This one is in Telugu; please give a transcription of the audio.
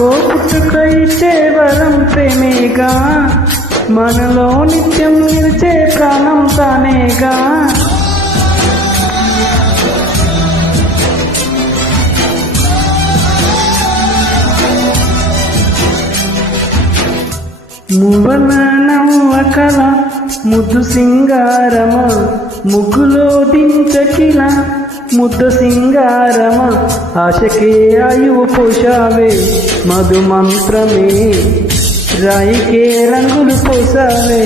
ఒక్కో పుట్టుక ఇచ్చే వరం ప్రేమేగా, మనలో నిత్యం నిలిచే ప్రాణం తానేగా. మువ్వల నవ్వకల ముద్దు సింగారమా, ముగ్గులో దించకిల ముద్ద సింగారమా, ఆశకే ఆయువు పోషావే మధు మంత్రమే, రాయికే రంగులు పోసావే.